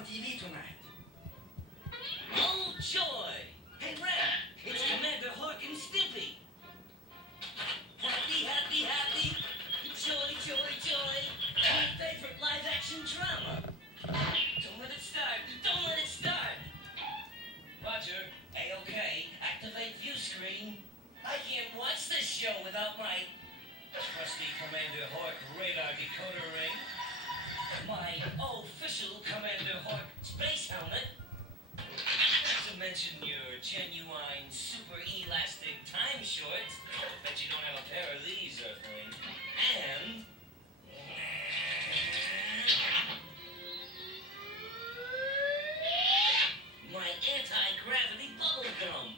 on TV tonight? Oh, joy! Hey, Ren, it's Commander Ren and Stimpy. Happy, happy, happy. Joy, joy, joy. My favorite live-action drama. Don't let it start. Don't let it start. Roger. A-OK. Activate view screen. I can't watch this show without my trusty Commander Hawk radar decoder ring. My official Commander Hawk space helmet. Not to mention your genuine super elastic time shorts. Bet you don't have a pair of these, Earthling. And my anti-gravity bubble gum.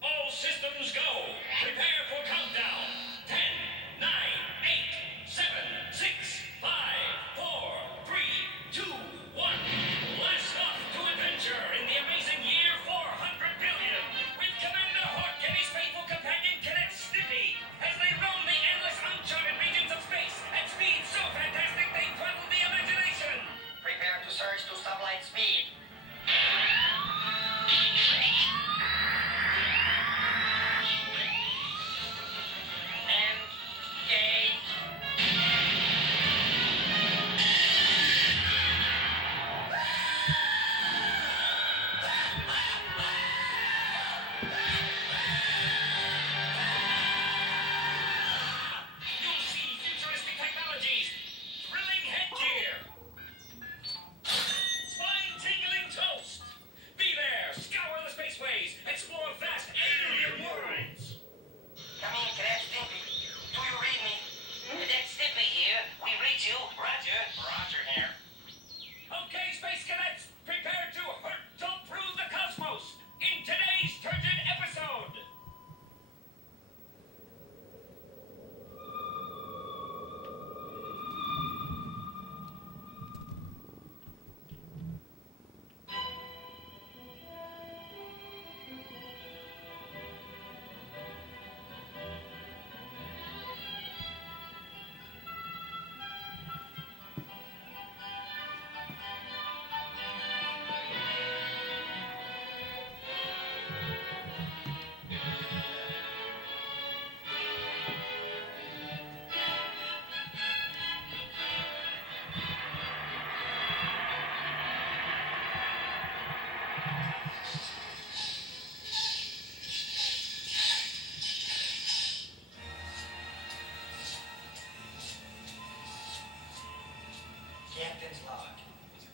All systems go. Prepare for countdown. 10, 9, 8, 7, 6, 5, 4, 3, 2, 1. Blast off to adventure in the amazing year 400 billion with Commander Hawk and his faithful companion Cadet Stimpy as they roam the endless uncharted regions of space at speeds so fantastic they throttle the imagination. Prepare to surge to sublight speed. You'll see futuristic technologies, thrilling headgear, spine-tingling toast. Be there, scour the spaceways, explore vast alien worlds. Come in, Cadet Stimpy. Do you read me? Cadet Stimpy here. We read you. Roger. Roger here. Okay, space cadets, prepare to hurt through the cosmos in today's turgid episode. Captain's log.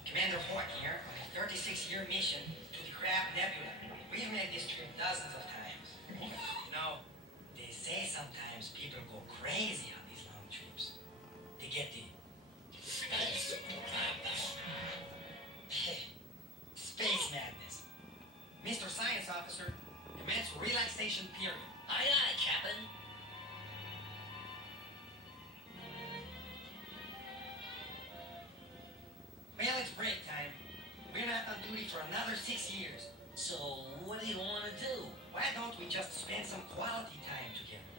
Commander Hawk here on a 36-year mission to the Crab Nebula. We've made this trip dozens of times. You know, they say sometimes people go crazy on these long trips. They get the space madness. Mr. Science Officer, commence relaxation period. Aye, aye, Captain. Well, it's break time. We're not on duty for another 6 years. So, what do you want to do? Why don't we just spend some quality time together?